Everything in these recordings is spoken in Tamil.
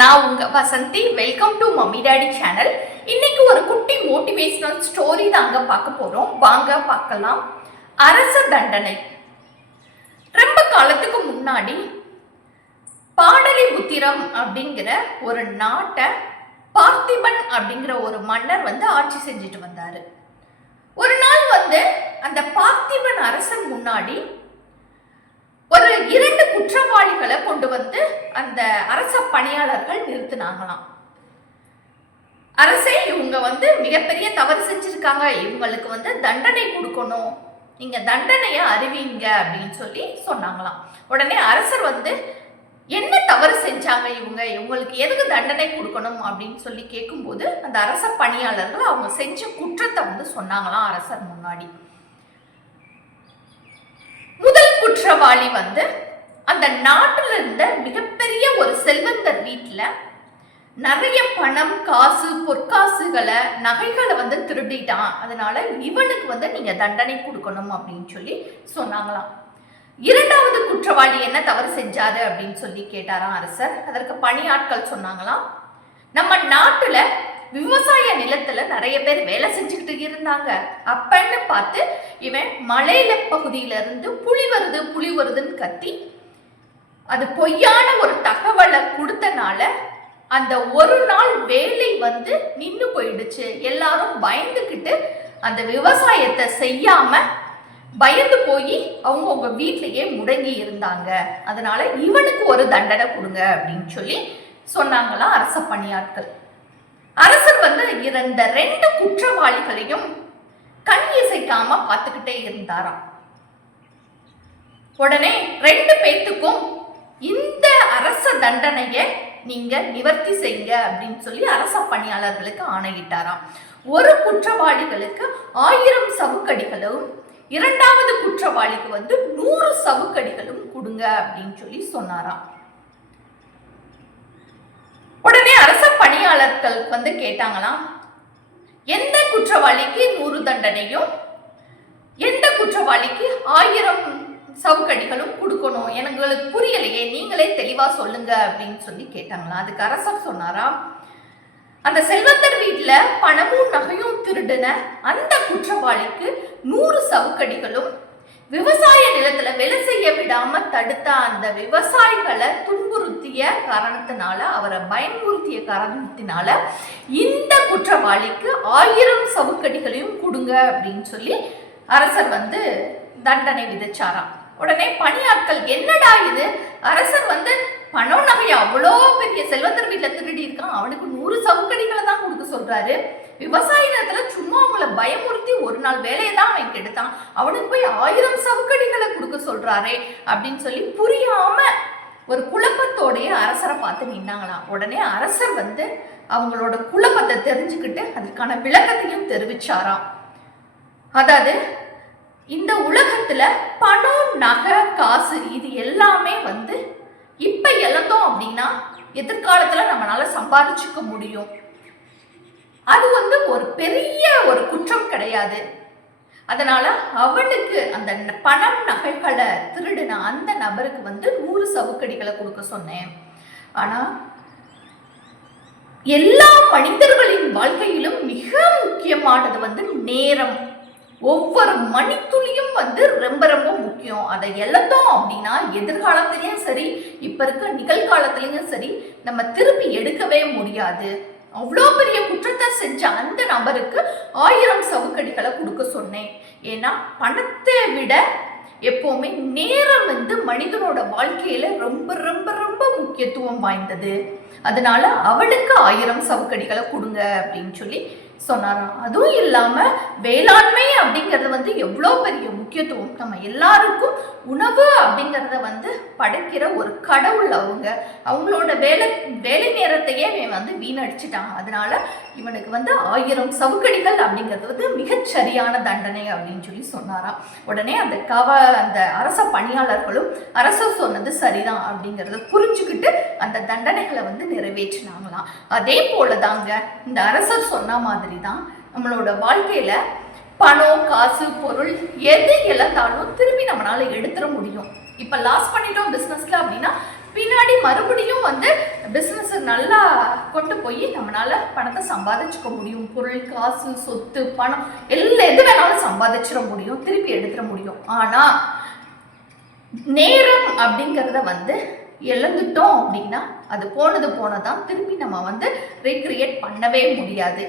நான் உங்க Vasanthi. Welcome to mummy daddy channel. இன்னைக்கு ஒரு குட்டி மோட்டிவேஷனல் ஸ்டோரி தாங்க பார்க்க போறோம். வாங்க பார்க்கலாம். அரச தண்டனை. ரொம்ப காலத்துக்கு முன்னாடி பாடலிபுத்திரம் அப்படிங்கிற ஒரு நாட்டை பார்த்திபன் அப்படிங்கிற ஒரு மன்னர் ஆட்சி செஞ்சுட்டு வந்தாரு. ஒரு நாள் அந்த பார்த்திபன் அரசன் முன்னாடி ஒரு 2 குற்றவாளிகளை கொண்டு அந்த அரச பணியாளர்கள் நிறுத்தினாங்களாம். அரசே, இவங்க மிகப்பெரிய தவறு செஞ்சிருக்காங்க, இவங்களுக்கு தண்டனை கொடுக்கணும், நீங்க தண்டனைய அறிவிங்க அப்படின்னு சொல்லி சொன்னாங்களாம். உடனே அரசர் என்ன தவறு செஞ்சாங்க இவங்களுக்கு எதுக்கு தண்டனை கொடுக்கணும் அப்படின்னு சொல்லி கேட்கும்போது அந்த அரச பணியாளர்கள் அவங்க செஞ்ச குற்றத்தை சொன்னாங்களாம் அரசர் முன்னாடி. முதல் குற்றவாளி அந்த நாட்டில் இருந்த மிகப்பெரிய ஒரு செல்வந்தர் வீட்டுல நிறைய பணம், காசு, பொற்காசுகளை, நகைகளை திருடிட்டான். அதனால இவனுக்கு நீங்க தண்டனை கொடுக்கணும் அப்படின்னு சொல்லி சொன்னாங்களாம். இரண்டாவது குற்றவாளி என்ன தவறு செஞ்சாரு அப்படின்னு சொல்லி கேட்டாராம் அரசர். அதற்கு பணியாட்கள் சொன்னாங்களாம், நம்ம நாட்டுல விவசாய நிலத்துல நிறைய பேர் வேலை செஞ்சுக்கிட்டு இருந்தாங்க. அப்பன்னு பார்த்து இவன் மலையில பகுதியில இருந்து புலி வருதுன்னு கத்தி அது பொய்யான ஒரு தகவலை கொடுத்தனால அந்த ஒரு நாள் வேலை நின்னு போயிடுச்சு. எல்லாரும் பயந்துக்கிட்டு அந்த விவசாயத்தை செய்யாம பயந்து போய் அவங்க வீட்டிலேயே முடங்கி இருந்தாங்க. அதனால இவனுக்கு ஒரு தண்டனை கொடுங்க அப்படின்னு சொல்லி சொன்னாங்களாம் அரச பணியாட்கள். அரசர் இருந்த 2 குற்றவாளிகளையும் கண் இசைக்காம பார்த்துக்கிட்டே இருந்தாராம். உடனே 2 பேத்துக்கும் இந்த அரச தண்டனைய நீங்க நிவர்த்தி செய்யுங்க அப்படின்னு சொல்லி அரச பணியாளர்களுக்கு ஆணையிட்டாராம். ஒரு குற்றவாளிகளுக்கு 1000 சவுக்கடிகளும், இரண்டாவது குற்றவாளிக்கு 100 சவுக்கடிகளும் கொடுங்க அப்படின்னு சொல்லி சொன்னாராம். உடனே அரச பணியாளர்கள் கேட்டாங்களாம், எந்த குற்றவாளிக்கு 100 தண்டனையும் எந்த குற்றவாளிக்கு 1000 சவுக்கடிகளும் கொடுக்கணும், எனக்கு புரியலையே, நீங்களே தெளிவா சொல்லுங்க அப்படின்னு சொல்லி கேட்டாங்களாம். அதுக்கு அரசர் சொன்னாராம், அந்த செல்வந்தர் வீட்டுல பணமும் நகையும் திருடின அந்த குற்றவாளிக்கு 100 சவுக்கடிகளும், விவசாய நிலத்துல வேலை செய்ய விடாம தடுத்த அந்த விவசாயிகளை துன்புறுத்திய காரணத்தினால, அவரை பயமுறுத்திய காரணத்தினால இந்த குற்றவாளிக்கு 1000 சவுக்கடிகளையும் கொடுங்க அப்படின்னு சொல்லி அரசர் தண்டனை விதிச்சாராம். உடனே பணியாட்கள், என்னடா இது, அரசர் பணம் நகை அவ்வளோ பெரிய செல்வந்தர் வீட்டுல திருடி இருக்கான், அவனுக்கு 100 சவுக்கடிகளை தான் கொடுக்க சொல்றாரு, விவசாய நேரத்துல சும்மா அவங்கள பயமுறுத்தி ஒரு நாள் வேலையை தான் அவன் கெடுத்தான், அவனுக்கு போய் 1000 சவுக்கடிகளை கொடுக்க சொல்றாரே அப்படின்னு சொல்லி புரியாம ஒரு குழப்பத்தோடைய அரசரை பார்த்து நின்னாங்களாம். உடனே அரசர் அவங்களோட குழப்பத்தை தெரிஞ்சுக்கிட்டு அதுக்கான விளக்கத்தையும் தெரிவிச்சாராம். அதாவது, இந்த உலகத்துல பணம், நகை, காசு இது எல்லாமே இப்ப இழந்தோம் அப்படின்னா எதிர்காலத்துல நம்மளால சம்பாதிச்சுக்க முடியும். அது ஒரு பெரிய ஒரு குற்றம் கிடையாது. அதனால அவனுக்கு அந்த பணம், நகைகளை திருடின அந்த நபருக்கு 100 சவுக்கடிகளை கொடுக்க சொன்னேன். ஆனா எல்லா மனிதர்களின் வாழ்க்கையிலும் மிக முக்கியமானது நேரம். ஒவ்வொரு மணித்துளியும் ரொம்ப ரொம்ப முக்கியம். அதை இழந்தோம் அப்படின்னா எதிர்காலத்திலையும் சரி, இப்ப இருக்க நிகழ்காலத்திலையும் சரி, நம்ம திருப்பி எடுக்கவே முடியாது. அவ்வளோ பெரிய குற்றத்தை செஞ்ச அந்த நபருக்கு 1000 சவுக்கடிகளை கொடுக்க சொன்னேன். ஏன்னா பணத்தை விட எப்பவுமே நேரம் மனிதனோட வாழ்க்கையில ரொம்ப ரொம்ப ரொம்ப முக்கியத்துவம் வாய்ந்தது. அதனால அவளுக்கு 1000 சவுக்கடிகளை கொடுங்க அப்படின்னு சொல்லி சொன்னாராம். அதுவும் இல்லாம வேளாண்மை அப்படிங்கிறது எவ்வளோ பெரிய முக்கியத்துவம். நம்ம எல்லாருக்கும் உணவு அப்படிங்கிறத படைக்கிற ஒரு கடவுள். அவங்களோட வேலை நேரத்தையே வீணடிச்சிட்டாங்க. அதனால இவனுக்கு 1000 சவுக்கடிகள் அப்படிங்கிறது மிகச் சரியான தண்டனை அப்படின்னு சொல்லி சொன்னாராம். உடனே அந்த அரச பணியாளர்களும் அரசர் சொன்னது சரிதான் அப்படிங்கிறத புரிஞ்சுக்கிட்டு அந்த தண்டனைகளை நிறைவேற்றினாங்களாம். அதே போலதாங்க இந்த அரசர் சொன்ன மாதிரி தான் நம்மளோட வாழ்க்கையில பணம், காசு, பொருள் எது இழந்தாலும் திரும்பி நம்மளால எடுத்துட முடியும். இப்ப லாஸ் பண்ணிட்டோம் பிசினஸ்ல அப்படின்னா பின்னாடி மறுபடியும் பிசினஸ் நல்லா கொண்டு போய் நம்மளால பணத்தை சம்பாதிச்சுக்க முடியும். பொருள், காசு, சொத்து, பணம் எல்லாம் எது வேணாலும் சம்பாதிச்சிட முடியும், திருப்பி எடுத்துட முடியும். ஆனால் நேரம் அப்படிங்கிறத இழந்துட்டோம் அப்படின்னா அது போனதான் திருப்பி நம்ம ரீக்ரியேட் பண்ணவே முடியாது.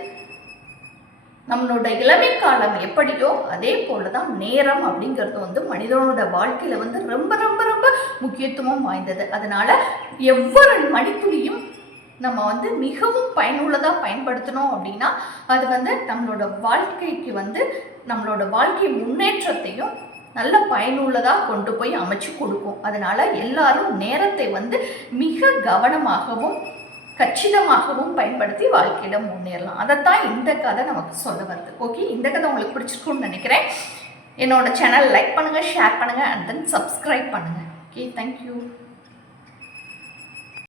நம்மளோட இளமை காலம் எப்படியோ அதே போலதான் நேரம் அப்படிங்கிறது மனிதனோட வாழ்க்கையில ரொம்ப ரொம்ப ரொம்ப முக்கியத்துவம் வாய்ந்தது. அதனால ஒவ்வொரு மணித்துளியும் நம்ம மிகவும் பயனுள்ளதாக பயன்படுத்தணும் அப்படின்னா அது நம்மளோட வாழ்க்கைக்கு நம்மளோட வாழ்க்கை முன்னேற்றத்தையும் நல்ல பயனுள்ளதாக கொண்டு போய் அமைச்சு கொடுக்கும். அதனால எல்லாரும் நேரத்தை மிக கவனமாகவும் கச்சிதமாகவும் பயன்படுத்தி வாழ்க்கையில முன்னேறலாம். அதைத்தான் இந்த கதை நமக்கு சொல்ல வருது. ஓகே, இந்த கதை உங்களுக்கு பிடிச்சிருக்கும்னு நினைக்கிறேன். என்னோட சேனல் லைக் பண்ணுங்க, ஷேர் பண்ணுங்க, அண்ட் தென் சப்ஸ்கிரைப் பண்ணுங்க. Okay, thank you.